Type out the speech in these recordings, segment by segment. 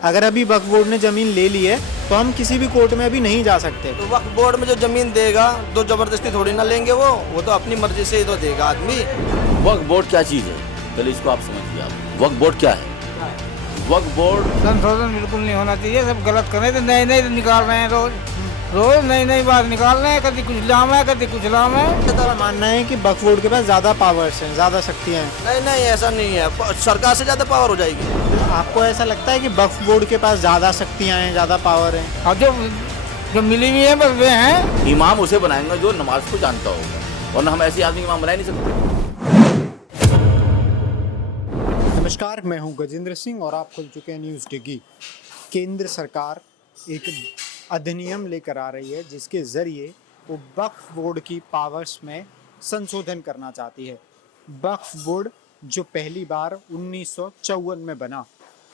अगर अभी वक्फ बोर्ड ने जमीन ले ली है तो हम किसी भी कोर्ट में अभी नहीं जा सकते। तो वक्फ बोर्ड में जो जमीन देगा तो जबरदस्ती थोड़ी ना लेंगे, वो तो अपनी मर्जी से ही तो देगा आदमी। वक्फ बोर्ड क्या चीज़ है, पहले इसको आप समझिए। आप वक्फ बोर्ड क्या है? वक्फ बोर्ड संशोधन बिल्कुल नहीं होना चाहिए। सब गलत कर रहे थे, नए नए निकाल रहे हैं, रोज नई नई बात निकाल रहे हैं। कभी कुछ लाम है, कभी कुछ लाम है। मेरा मानना है कि वक्फ बोर्ड के पास ज्यादा पावर्स हैं, ज्यादा शक्तियां हैं। नहीं नहीं, ऐसा नहीं है, सरकार से ज्यादा पावर हो जाएगी। आपको ऐसा लगता है कि वक्फ बोर्ड के पास ज्यादा शक्तियां हैं, ज्यादा पावर है? और जो मिली हुई है बस वे हैं। इमाम उसे बनाएंगे जो नमाज को जानता होगा, वरना हम ऐसे आदमी इमाम बना ही नहीं सकते। नमस्कार, मैं हूं गजेंद्र सिंह और आप खुल चुके हैं न्यूज़ डिगी। केंद्र सरकार एक अधिनियम लेकर आ रही है जिसके ज़रिए वो वक्फ बोर्ड की पावर्स में संशोधन करना चाहती है। वक्फ बोर्ड जो पहली बार 1954 में बना,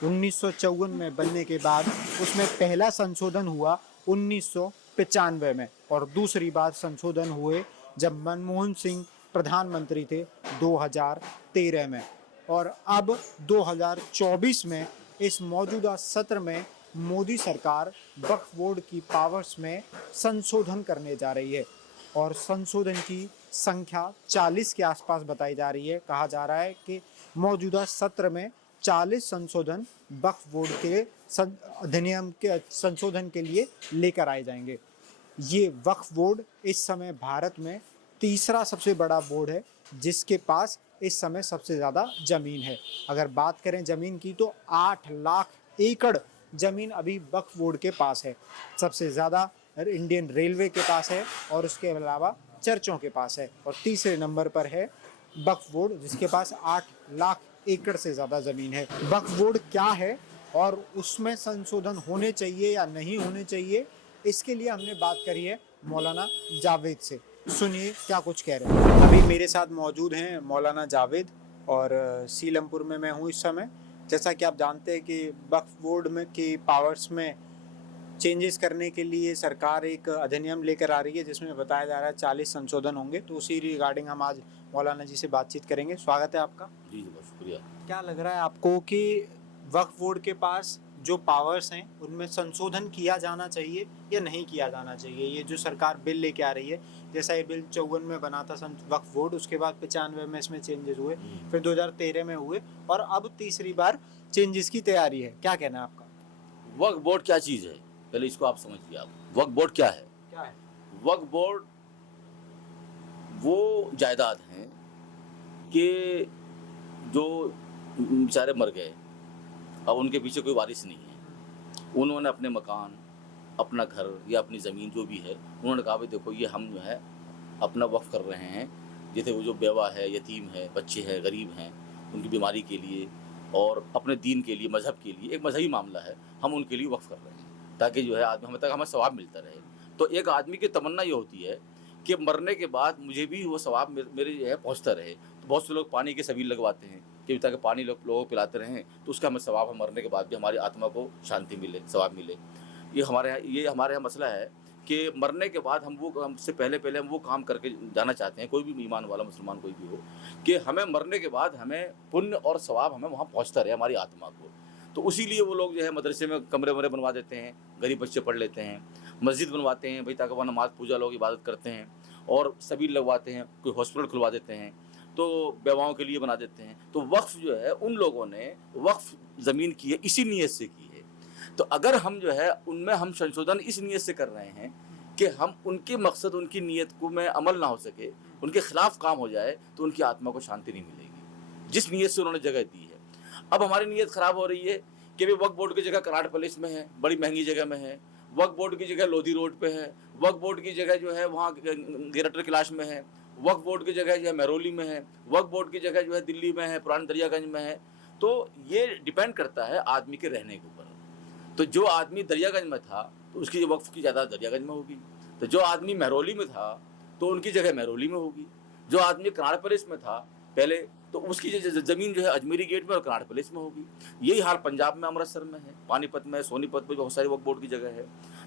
1954 में बनने के बाद उसमें पहला संशोधन हुआ 1995 में और दूसरी बार संशोधन हुए जब मनमोहन सिंह प्रधानमंत्री थे 2013 में। और अब 2024 में इस मौजूदा सत्र में मोदी सरकार वक्फ बोर्ड की पावर्स में संशोधन करने जा रही है और संशोधन की संख्या 40 के आसपास बताई जा रही है। कहा जा रहा है कि मौजूदा सत्र में 40 संशोधन वक्फ बोर्ड के अधिनियम के संशोधन के लिए लेकर आए जाएंगे। ये वक्फ बोर्ड इस समय भारत में तीसरा सबसे बड़ा बोर्ड है जिसके पास इस समय सबसे ज़्यादा ज़मीन है। अगर बात करें ज़मीन की तो 8 लाख एकड़ ज़मीन अभी वक्फ बोर्ड के पास है। सबसे ज़्यादा इंडियन रेलवे के पास है और उसके अलावा चर्चों के पास है और तीसरे नंबर पर है वक्फ बोर्ड जिसके पास 8 लाख एकड़ से ज़्यादा ज़मीन है। वक्फ बोर्ड क्या है और उसमें संशोधन होने चाहिए या नहीं होने चाहिए, इसके लिए हमने बात करी है मौलाना जावेद से। सुनिए क्या कुछ कह रहे हैं। अभी मेरे साथ मौजूद हैं मौलाना जावेद और सीलमपुर में मैं हूँ इस समय। जैसा कि आप जानते हैं कि वक्फ बोर्ड में की पावर्स में चेंजेस करने के लिए सरकार एक अधिनियम लेकर आ रही है जिसमें बताया जा रहा है 40 संशोधन होंगे। तो उसी रिगार्डिंग हम आज मौलाना जी से बातचीत करेंगे। स्वागत है आपका। जी जी, बहुत शुक्रिया। क्या लग रहा है आपको कि वक्फ बोर्ड के पास जो पावर्स हैं उनमें संशोधन किया जाना चाहिए या नहीं किया जाना चाहिए? ये जो सरकार बिल लेके आ रही है, जैसा ये बिल 54 में बना था वक्फ बोर्ड, उसके बाद 95 में इसमें चेंजेस हुए, फिर 2013 में हुए और अब तीसरी बार चेंजेस की तैयारी है। क्या कहना है आपका? वक्फ बोर्ड क्या चीज़ है, पहले इसको आप समझिए। आप वक्फ बोर्ड क्या है? वक्फ बोर्ड वो जायदाद हैं कि जो बेचारे मर गए, अब उनके पीछे कोई वारिस नहीं है। उन्होंने अपने मकान, अपना घर या अपनी ज़मीन जो भी है, उन्होंने कहा भाई देखो ये हम जो है अपना वक्फ कर रहे हैं। जैसे वो जो बेवा है, यतीम है, बच्चे हैं, गरीब हैं, उनकी बीमारी के लिए और अपने दीन के लिए, मज़हब के लिए, एक मजहबी मामला है, हम उनके लिए वक्फ कर रहे हैं ताकि जो है आदमी हमें तक हमें सवाब मिलता रहे। तो एक आदमी की तमन्ना ये होती है कि मरने के बाद मुझे भी वो सवाब मेरे जो है पहुँचता रहे। तो बहुत से लोग पानी के सबील लगवाते हैं कि ताकि पानी लोगों को पिलाते रहें तो उसका हमें सवाब है, मरने के बाद भी हमारी आत्मा को शांति मिले, सवाब मिले। ये हमारे यहाँ मसला है कि मरने के बाद हमसे पहले हम वो काम करके जाना चाहते हैं, कोई भी ईमान वाला मुसलमान कोई भी हो, कि हमें मरने के बाद हमें पुण्य और सवाब हमें वहाँ पहुँचता रहे हमारी आत्मा को। तो उसी लिए वो लोग जो है मदरसे में कमरे वमरे बनवा देते हैं, गरीब बच्चे पढ़ लेते हैं, मस्जिद बनवाते हैं भाई ताकि वहाँ नमाज पूजा लोग इबादत करते हैं, और सबील लगवाते हैं, कोई हॉस्पिटल खुलवा देते हैं, तो बेवाओं के लिए बना देते हैं। तो वक्फ जो है उन लोगों ने वक्फ ज़मीन की है इसी नीयत से की है। तो अगर हम जो है उनमें हम संशोधन इस नीयत से कर रहे हैं कि हम उनके मकसद, उनकी नीयत को में अमल ना हो सके, उनके खिलाफ काम हो जाए, तो उनकी आत्मा को शांति नहीं मिलेगी जिस नीयत से उन्होंने जगह दी है। अब हमारी नीयत ख़राब हो रही है कि भाई वक्फ बोर्ड की जगह कराड़ पैलेस में है, बड़ी महंगी जगह में है, वक्फ बोर्ड की जगह लोधी रोड पे है, वक्फ बोर्ड की जगह जो है वहाँ ग्रेटर कैलाश में है, वक्फ बोर्ड की जगह जो है महरौली में है, वक्फ बोर्ड की जगह जो है दिल्ली में है, पुराने दरियागंज में है। तो ये डिपेंड करता है आदमी के रहने के ऊपर। तो जो आदमी दरियागंज में था तो उसकी वक्फ की ज़्यादा दरियागंज में होगी, तो जो आदमी महरौली में था तो उनकी जगह महरौली में होगी, जो आदमी कराड़ पैलेस में था पहले तो उसकी ज़मीन जो है अजमेरी गेट में और कराड़ पैलेस में होगी। यही हाल पंजाब में, अमृतसर में है, पानीपत में, सोनीपत में बहुत सारी वक्फ बोर्ड की जगह है,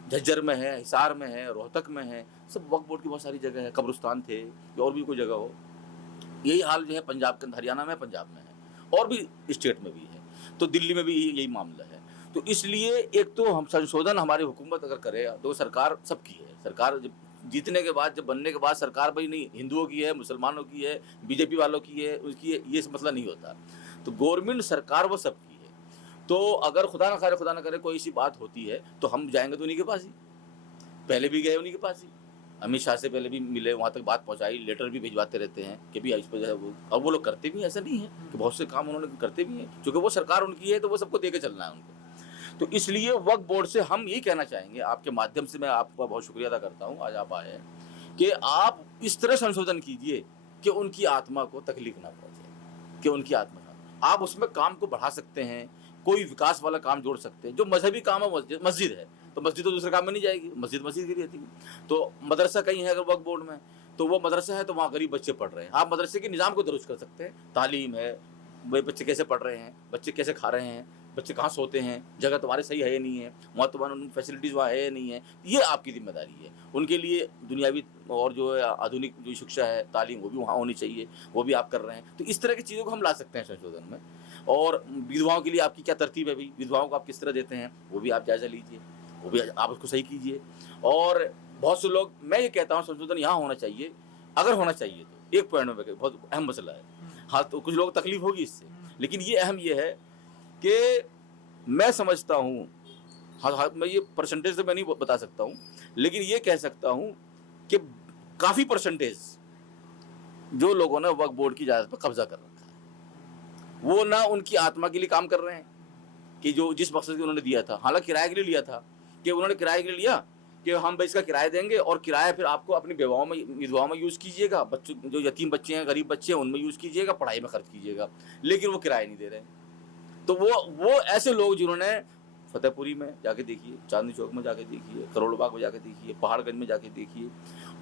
झज्जर में है, हिसार में है, रोहतक में है, सब वक्फ बोर्ड की बहुत सारी जगह है, कब्रिस्तान थे या और भी कोई जगह हो। यही हाल जो है पंजाब के, हरियाणा में, पंजाब में है और भी स्टेट में भी है, तो दिल्ली में भी यही मामला है। तो तो इसलिए एक तो हम संशोधन हमारी हुकूमत अगर करे तो सरकार सबकी है, सरकार जब जीतने के बाद, जब बनने के बाद सरकार भाई नहीं हिंदुओं की है, मुसलमानों की है, बीजेपी वालों की है, उसकी है, ये मसला नहीं होता। तो गवर्नमेंट सरकार वो सबकी है। तो अगर खुदा ना करे कोई ऐसी बात होती है तो हम जाएंगे तो उन्हीं के पास ही, पहले भी गए उन्हीं के पास ही, अमित शाह से पहले भी मिले, वहाँ तक बात पहुँचाई, लेटर भी भिजवाते रहते हैं कि भी इस पर जो है वो, और वो लोग करते भी, ऐसा नहीं है कि बहुत से काम उन्होंने करते भी हैं, क्योंकि वो सरकार उनकी है तो वो सबको दे के चलना है उनको। तो इसलिए वक्फ बोर्ड से हम यही कहना चाहेंगे, आपके माध्यम से मैं आपका बहुत शुक्रिया अदा करता हूँ, आज आप आए हैं, कि आप इस तरह संशोधन कीजिए कि उनकी आत्मा को तकलीफ ना पहुँचे, कि उनकी आत्मा आप उसमें काम को बढ़ा सकते हैं, कोई विकास वाला काम जोड़ सकते हैं। जो मजहबी काम है, मस्जिद है तो मस्जिद तो दूसरे काम में नहीं जाएगी, मस्जिद की रहती है। तो मदरसा कहीं है अगर वक्फ बोर्ड में, तो वो मदरसा है तो वहाँ गरीब बच्चे पढ़ रहे हैं, आप मदरसे के निज़ाम को दुरुस्त कर सकते हैं। तालीम है, भाई बच्चे कैसे पढ़ रहे हैं, बच्चे कैसे खा रहे हैं, बच्चे कहाँ सोते हैं, जगह तुम्हारे सही है या नहीं है, वहाँ तुम्हारे फैसिलिटीज़ वहाँ है या नहीं है, ये आपकी जिम्मेदारी है। उनके लिए दुनियावी और जो है आधुनिक जो शिक्षा है, तालीम, वो भी वहाँ होनी चाहिए, वो भी आप कर रहे हैं। तो इस तरह की चीज़ों को हम ला सकते हैं संशोधन में। और विधवाओं के लिए आपकी क्या तरतीब है भाई, विधवाओं को आप किस तरह देते हैं, वो भी आप जायज़ा लीजिए, वो भी आप उसको सही कीजिए। और बहुत से लोग, मैं ये कहता हूँ संशोधन यहाँ होना चाहिए, अगर होना चाहिए तो एक पॉइंट में बहुत अहम मसला है। हाँ, तो कुछ लोग तकलीफ होगी इससे, लेकिन ये अहम ये है कि मैं समझता हूँ, हाँ मैं ये परसेंटेज तो मैं नहीं बता सकता हूँ, लेकिन ये कह सकता हूँ कि काफ़ी परसेंटेज जो लोगों ने वक्फ बोर्ड की जायदाद पर कब्जा कर रखा है, वो ना उनकी आत्मा के लिए काम कर रहे हैं कि जो जिस मकसद के उन्होंने दिया था, हालांकि किराए के लिए लिया था, कि उन्होंने किराए के लिए लिया कि हम भाई इसका किराया देंगे और किराया फिर आपको अपनी विधवाओं में यूज़ कीजिएगा, बच्चों जो यतीम बच्चे हैं, गरीब बच्चे हैं, उनमें यूज़ कीजिएगा, पढ़ाई में खर्च कीजिएगा, लेकिन वो किराया नहीं दे रहे हैं। तो वो ऐसे लोग जिन्होंने फतेहपुरी में जाके देखिए, चांदनी चौक में जाके देखिए, करोड़ बाग में जाके देखिए, पहाड़गंज में जाके देखिए,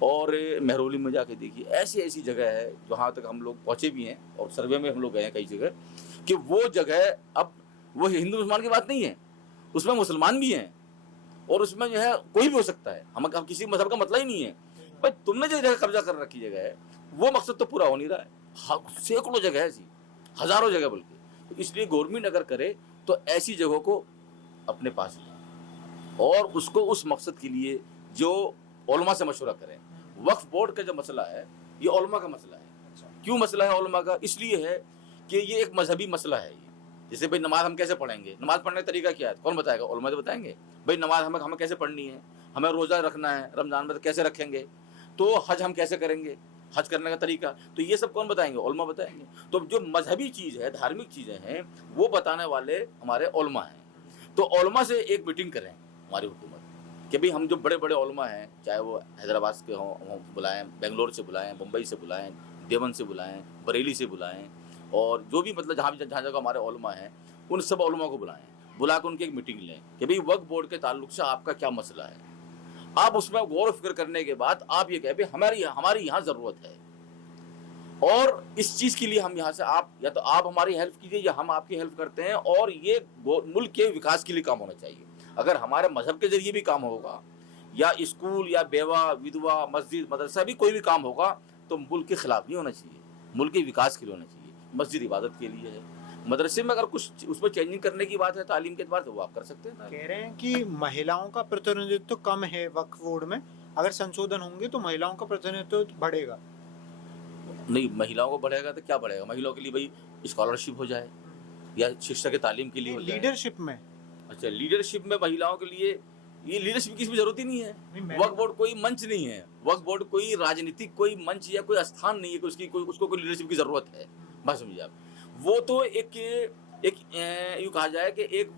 और महरौली में जाके देखिए, ऐसी जगह है जहाँ तक हम लोग पहुँचे भी हैं और सर्वे में हम लोग गए हैं कई जगह, कि वो जगह अब वो हिंदू मुसलमान की बात नहीं है, उसमें मुसलमान भी हैं और उसमें जो है कोई भी हो सकता है, हम किसी मजहब का मतलब ही नहीं है। भाई तुमने जो जगह कब्जा कर रखी जगह है, वो मकसद तो पूरा हो नहीं रहा है। सैकड़ों जगह है ऐसी, हज़ारों जगह बल्कि। तो इसलिए गवर्नमेंट अगर करे तो ऐसी जगहों को अपने पास लें और उसको उस मकसद के लिए जो उलमा से मशवरा करें। वक्फ बोर्ड का जो मसला है ये उलमा का मसला है। क्यों मसला है उलमा का? इसलिए है कि ये एक मजहबी मसला है। जैसे भाई नमाज हम कैसे पढ़ेंगे, नमाज पढ़ने का तरीका क्या है, कौन बताएगा? उलमा तो बताएंगे। भाई नमाज हमें कैसे पढ़नी है, हमें रोज़ा रखना है, रमज़ान में तो कैसे रखेंगे, तो हज हम कैसे करेंगे, हज करने का तरीका, तो ये सब कौन बताएंगे? उलमा बताएंगे। तो जो मजहबी चीज़ है, धार्मिक चीज़ें हैं, वो बताने वाले हमारे उलमा हैं। तो उलमा से एक मीटिंग करें हमारी हुकूमत कि भाई हम जो बड़े बड़े उलमा हैं, चाहे वो हैदराबाद के हों, बुलाएं, बेंगलोर से बुलाएं, मुंबई से बुलाएं, देवन से बुलाएं, बरेली से बुलाएं, और जो भी मतलब जहाँ जगह हमारे उलमा हैं उन सब उलमा को बुला कर उनकी एक मीटिंग लें कि भाई वक्फ बोर्ड के ताल्लुक से आपका क्या मसला है। आप उसमें गौर फिक्र करने के बाद आप ये कहें भाई हमारी यहाँ ज़रूरत है और इस चीज़ के लिए हम यहाँ से, आप या तो आप हमारी हेल्प कीजिए या हम आपकी हेल्प करते हैं, और ये मुल्क के विकास के लिए काम होना चाहिए। अगर हमारे मजहब के ज़रिए भी काम होगा या स्कूल या बेवा विधवा मस्जिद मदरसा भी कोई भी काम होगा तो मुल्क के ख़िलाफ़ नहीं होना चाहिए, मुल्क के विकास के लिए होना चाहिए। मस्जिद इबादत के लिए है, मदरसे में अगर कुछ उसमें चेंजिंग करने की बात है तालीम के एतबार तो वो आप कर सकते हैं। कह रहे हैं कि महिलाओं का प्रतिनिधित्व तो कम है वक्फ बोर्ड में, अगर संशोधन होंगे तो महिलाओं का प्रतिनिधित्व बढ़ेगा। नहीं, महिलाओं को बढ़ेगा तो क्या बढ़ेगा? महिलाओं के लिए भाई स्कॉलरशिप हो जाए या शिक्षा के तालीम के लिए हो जाए। लीडरशिप में, अच्छा लीडरशिप में महिलाओं के लिए ये लीडरशिप की इसमें जरूरत ही नहीं है। वक्फ बोर्ड कोई मंच नहीं है, वक्फ बोर्ड कोई राजनीतिक कोई मंच या कोई स्थान नहीं है कि उसको कोई लीडरशिप की जरूरत है। बात समझिए आप, वो तो एक यूँ कहा जाए कि एक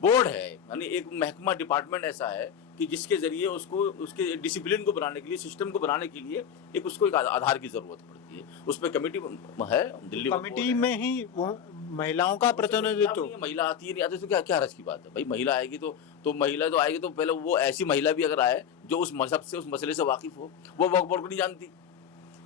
बोर्ड है, यानी एक महकमा डिपार्टमेंट ऐसा है कि जिसके जरिए उसके डिसिप्लिन को बनाने के लिए, सिस्टम को बनाने के लिए उसको एक आधार की जरूरत पड़ती है। उस पर कमेटी है, दिल्ली कमेटी में ही वो महिलाओं का प्रतिनिधित्व। महिला आती है नहीं आती तो क्या हर्ज की बात है भाई? महिला आएगी तो महिला तो आएगी तो पहले वो ऐसी महिला भी अगर आए जो उस मजहब से, उस मसले से वाकिफ हो, वो वक्फ बोर्ड को नहीं जानती,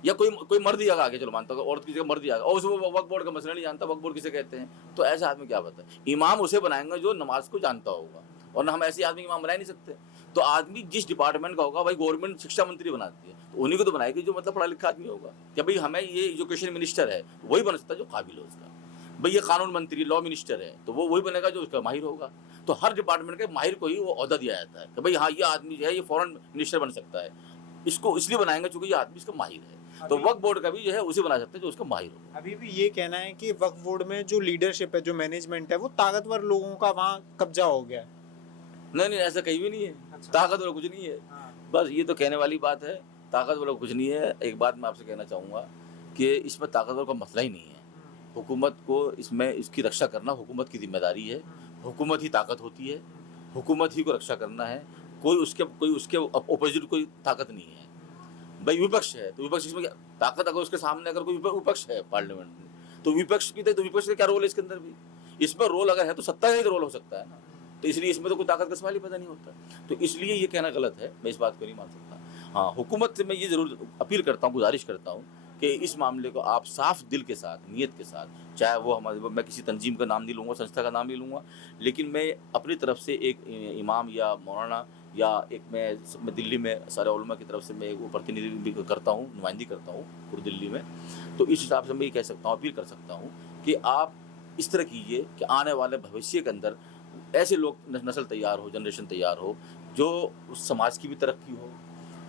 या कोई मर्द ही आगे, चलो मानता हूँ औरत की जगह मर्द ही आगे और उसको वक्फ बोर्ड का मसला नहीं जानता, वक्फ बोर्ड किसे कहते हैं, तो ऐसे आदमी क्या पता? इमाम उसे बनाएंगे जो नमाज को जानता होगा, और ना हम ऐसे आदमी इमाम बना नहीं सकते। तो आदमी जिस डिपार्टमेंट का होगा, भाई गवर्नमेंट शिक्षा मंत्री बनाती है तो उन्हीं को तो बनाएगी जो मतलब पढ़ा लिखा आदमी होगा। कि भाई हमें ये एजुकेशन मिनिस्टर है, वही बन सकता है जो काबिल हो उसका। भाई ये कानून मंत्री लॉ मिनिस्टर है तो वो वही बनेगा जो उसका माहिर होगा। तो हर डिपार्टमेंट के माहिर को ही वो ओहदा दिया जाता है कि भाई हाँ ये आदमी जो है ये फॉरेन मिनिस्टर बन सकता है, इसको इसलिए बनाएंगे क्योंकि ये आदमी इसका माहिर है। तो वक्फ बोर्ड का भी जो है उसे बना सकते हैं जो उसका माहिर हो। अभी भी ये कहना है कि वक्फ बोर्ड में जो लीडरशिप है, जो मैनेजमेंट है, वो ताकतवर लोगों का वहाँ कब्जा हो गया है। नहीं नहीं, ऐसा कहीं भी नहीं है। ताकत वाला कुछ नहीं है, बस ये तो कहने वाली बात है। ताकत वाला कुछ नहीं है। एक बात मैं आपसे कहना चाहूँगा कि इसमें ताकतवर का मसला ही नहीं है। हुकूमत को इसमें इसकी रक्षा करना हुकूमत की जिम्मेदारी है। हुकूमत ही ताकत होती है, हुकूमत ही को रक्षा करना है। कोई उसके अपोजिट कोई ताकत नहीं है। भाई विपक्ष है तो विपक्ष इसमें ताकत, अगर उसके सामने अगर कोई विपक्ष है पार्लियामेंट में तो विपक्ष का क्या रोल है इसके अंदर भी? इसमें रोल अगर है तो सत्ता का ही रोल हो सकता है ना। तो इसलिए इसमें तो कोई ताकत का सवाल ही पैदा नहीं होता। तो इसलिए ये कहना गलत है, मैं इस बात को नहीं मान सकता। हाँ, हुकूमत से मैं ये ज़रूर अपील करता हूँ, गुजारिश करता हूँ कि इस मामले को आप साफ दिल के साथ, नियत के साथ, चाहे वो हमारे, मैं किसी तंजीम का नाम नहीं लूँगा, संस्था का नाम नहीं लूँगा, लेकिन मैं अपनी तरफ से एक इमाम या मौलाना या एक मैं दिल्ली में सारे उलमा की तरफ से मैं वो प्रतिनिधि भी करता हूँ, नुमाइंदगी करता हूँ पूरी दिल्ली में। तो इस हिसाब से मैं ये कह सकता हूँ, अपील कर सकता हूँ कि आप इस तरह कीजिए कि आने वाले भविष्य के अंदर ऐसे लोग नस्ल तैयार हो, जनरेशन तैयार हो जो उस समाज की भी तरक्की हो,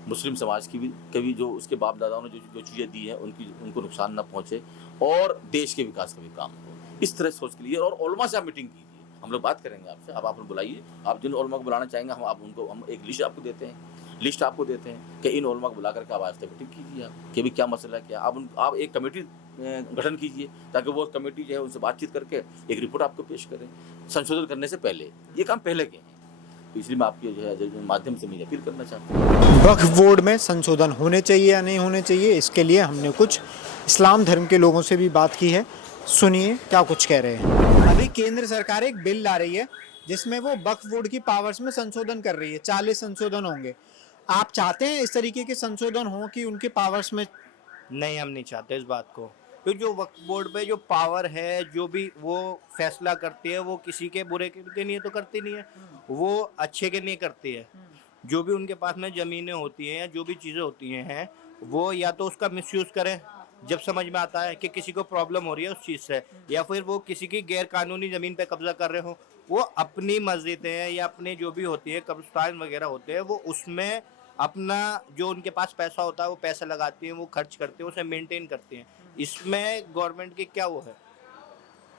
मुस्लिम समाज की भी कभी जो उसके बाप दादाओं ने जो चीज़ें दी हैं उनको नुकसान न पहुँचे और देश के विकास का भी काम हो। इस तरह सोच के लिए और उलमा से आप मीटिंग कीजिए, हम लोग बात करेंगे आपसे। आप बुलाइए, आप जिन उलमा को बुलाना चाहेंगे हम एक लिस्ट आपको देते हैं कि इन उलमा को बुला करके आप आज मीटिंग कीजिए आप कि भी क्या मसला है, क्या आप एक कमेटी गठन कीजिए ताकि वो कमेटी जो है उनसे बातचीत करके एक रिपोर्ट आपको पेश करें संशोधन करने से पहले। ये काम पहले के हैं, तो इसलिए मैं आपके जो है माध्यम से मैं अपील करना चाहता हूँ। वक्फ बोर्ड में संशोधन होने चाहिए या नहीं होने चाहिए, इसके लिए हमने कुछ इस्लाम धर्म के लोगों से भी बात की है। सुनिए क्या कुछ कह रहे हैं। अभी केंद्र सरकार एक बिल ला रही है जिसमें वो वक्फ बोर्ड की पावर्स में संशोधन कर रही है। 40 संशोधन होंगे। आप चाहते हैं इस तरीके के संशोधन हो कि उनके पावर्स में? नहीं, हम नहीं चाहते इस बात को, क्योंकि जो वक्फ बोर्ड पे जो पावर है, जो भी वो फैसला करती है, वो किसी के बुरे के लिए तो करती नहीं है, वो अच्छे के लिए करती है। जो भी उनके पास में ज़मीनें होती हैं या जो भी चीज़ें होती हैं, वो या तो उसका मिसयूज़ करें जब समझ में आता है कि किसी को प्रॉब्लम हो रही है उस चीज़ से, या फिर वो किसी की गैर कानूनी ज़मीन पे कब्जा कर रहे हो, वो अपनी मस्जिदें या अपने जो भी होती है कब्रिस्तान वगैरह होते हैं, वो उसमें अपना जो उनके पास पैसा होता है वो पैसा लगाती हैं, वो खर्च करते हैं, उसे मेंटेन करते हैं। इसमें गवर्नमेंट की क्या वो है?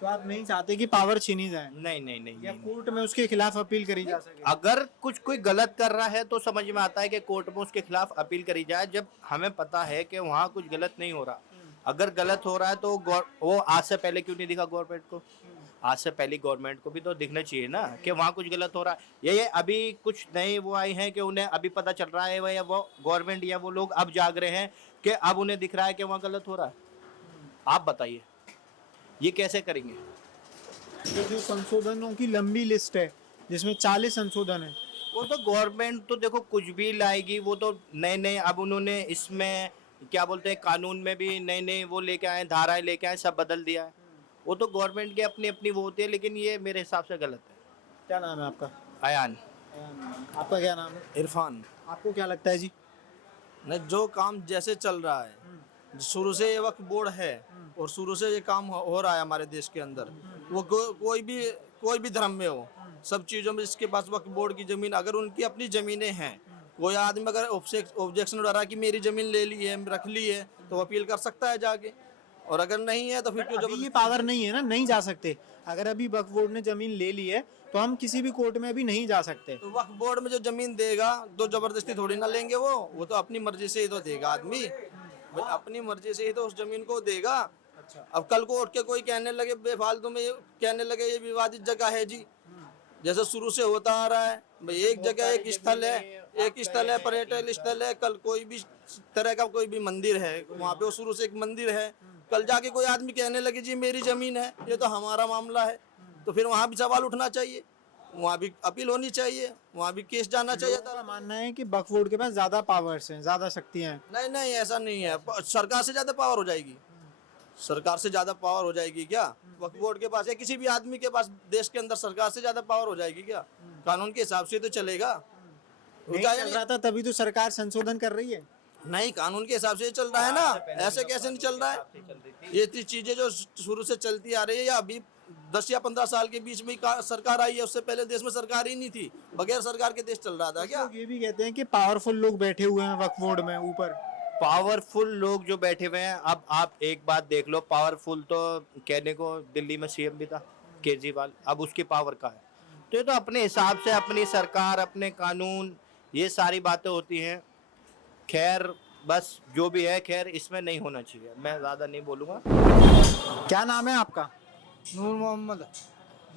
तो आप नहीं चाहते कि पावर छीनी जाए? नहीं, या कोर्ट में उसके खिलाफ अपील करी जा सके? अगर कोई गलत कर रहा है तो समझ में आता है कि कोर्ट में उसके खिलाफ अपील करी जाए, जब हमें पता है कि वहाँ कुछ गलत नहीं हो रहा। अगर गलत हो रहा है तो वो आज से पहले क्यों नहीं दिखा गवर्नमेंट को? आज से पहले गवर्नमेंट को भी तो दिखना चाहिए ना कि वहाँ कुछ गलत हो रहा है। ये अभी कुछ नए वो आए हैं कि उन्हें अभी पता चल रहा है, या वो गवर्नमेंट या वो लोग अब जाग रहे हैं कि अब उन्हें दिख रहा है कि वहाँ गलत हो रहा है। आप बताइए ये कैसे करेंगे? तो जो संशोधनों की लंबी लिस्ट है जिसमें 40 संशोधन है, वो तो गवर्नमेंट तो देखो कुछ भी लाएगी, वो तो नए अब उन्होंने इसमें क्या बोलते हैं, कानून में भी नए वो लेके आए, धाराएं लेके आए, सब बदल दिया है। वो तो गवर्नमेंट की अपनी वो होती है, लेकिन ये मेरे हिसाब से गलत है। क्या नाम है आपका? अयान। आपका क्या नाम है? इरफान। आपको क्या लगता है जी? नहीं, जो काम जैसे चल रहा है, शुरू से ये वक्फ बोर्ड है और शुरू से ये काम हो रहा है हमारे देश के अंदर, वो कोई भी धर्म में हो, सब चीज़ों में इसके पास वक्फ बोर्ड की ज़मीन, अगर उनकी अपनी ज़मीनें हैं, कोई आदमी अगर ऑब्जेक्शन उठा रहा कि मेरी ज़मीन ले ली है, रख ली है, तो अपील कर सकता है जाके। और अगर नहीं है तो फिर क्यों अभी ये पावर नहीं है ना, नहीं जा सकते। अगर अभी वक्फ बोर्ड ने जमीन ले ली है तो हम किसी भी कोर्ट में अभी नहीं जा सकते। तो वक्फ बोर्ड में जो ज़मीन देगा तो ज़बरदस्ती थोड़ी ना लेंगे, वो तो अपनी मर्जी से ही तो देगा आदमी, अपनी मर्जी से ही तो उस ज़मीन को देगा। अब कल को उठ के कोई कहने लगे बेफालतू में, कहने लगे ये विवादित जगह है जी, जैसे शुरू से होता आ रहा है, भाई एक जगह एक स्थल है, पर्यटन स्थल है, कल कोई भी तरह का कोई भी मंदिर है, वहाँ पे वो शुरू से एक मंदिर है, कल जाके कोई आदमी कहने लगे जी मेरी ज़मीन है, ये तो हमारा मामला है, तो फिर वहाँ भी सवाल उठना चाहिए, वहाँ भी अपील होनी चाहिए, वहाँ भी केस जाना चाहिए था। मानना है कि वक्फ बोर्ड के पास ज़्यादा पावर्स हैं, ज़्यादा शक्तियाँ हैं। नहीं, ऐसा नहीं है। सरकार से ज़्यादा पावर हो जाएगी, सरकार से ज़्यादा पावर हो जाएगी क्या वक्फ बोर्ड के पास, या किसी भी आदमी के पास देश के अंदर सरकार से ज़्यादा पावर हो जाएगी क्या? कानून के हिसाब से तो चलेगा। नहीं चल रहा था तभी तो सरकार संशोधन कर रही है। नहीं, कानून के हिसाब से चल रहा है ना, ऐसे कैसे नहीं चल रहा है। ये चीजें जो शुरू से चलती आ रही है, या अभी 10 या 15 साल के बीच में सरकार आई है, उससे पहले देश में सरकार ही नहीं थी, बगैर सरकार के देश चल रहा था क्या। लोग ये भी कहते हैं कि पावरफुल लोग बैठे हुए हैं वक्फ बोर्ड में ऊपर। पावरफुल लोग जो बैठे हुए हैं, अब आप एक बात देख लो, पावरफुल तो कहने को दिल्ली में सीएम भी था केजरीवाल, अब उसकी पावर का है। तो ये तो अपने हिसाब से अपनी सरकार, अपने कानून, ये सारी बातें होती हैं। खैर बस जो भी है, खैर इसमें नहीं होना चाहिए, मैं ज़्यादा नहीं बोलूँगा। क्या नाम है आपका? नूर मोहम्मद।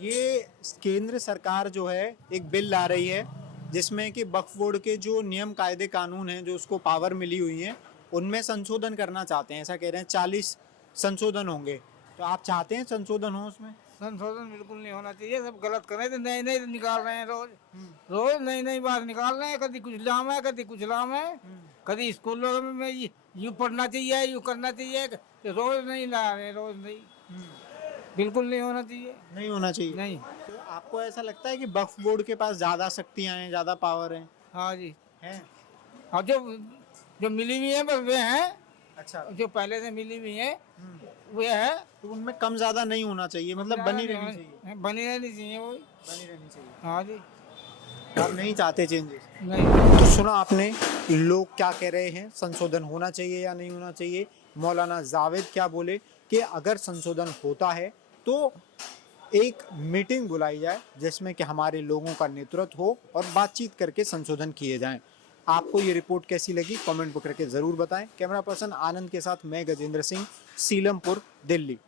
ये केंद्र सरकार जो है एक बिल ला रही है जिसमें कि वक्फ बोर्ड के जो नियम कायदे कानून हैं, जो उसको पावर मिली हुई है, उनमें संशोधन करना चाहते हैं। ऐसा कह रहे हैं 40 संशोधन होंगे। तो आप चाहते हैं संशोधन हो उसमें? संशोधन बिल्कुल नहीं होना चाहिए, सब गलत कर रहे थे, नए नए निकाल रहे हैं रोज नई नई बात निकाल रहे हैं। कभी कुछ लाम है, कभी कुछ लाम है, कभी स्कूलों में यूँ पढ़ना चाहिए, यूँ करना चाहिए, रोज नहीं ला रहे, रोज नहीं। बिल्कुल नहीं होना चाहिए, नहीं होना चाहिए। नहीं। तो आपको ऐसा लगता है कि वक्फ बोर्ड के पास ज़्यादा शक्तियाँ हैं, ज़्यादा पावर है? हाँ जी, हैं? और जो जो मिली हुई है बस वे हैं, अच्छा। जो पहले से मिली हुई है वे है। तो उनमें कम ज़्यादा नहीं होना चाहिए, मतलब बनी रहनी चाहिए। बनी रहनी चाहिए वो। बनी रहनी चाहिए। हाँ जी, आप नहीं चाहते चेंजेस? नहीं। तो सुना आपने लोग क्या कह रहे हैं, संशोधन होना चाहिए या नहीं होना चाहिए। मौलाना जावेद क्या बोले कि अगर संशोधन होता है तो एक मीटिंग बुलाई जाए जिसमें कि हमारे लोगों का नेतृत्व हो और बातचीत करके संशोधन किए जाएं। आपको ये रिपोर्ट कैसी लगी कमेंट करके ज़रूर बताएं। कैमरा पर्सन आनंद के साथ मैं गजेंद्र सिंह, सीलमपुर, दिल्ली।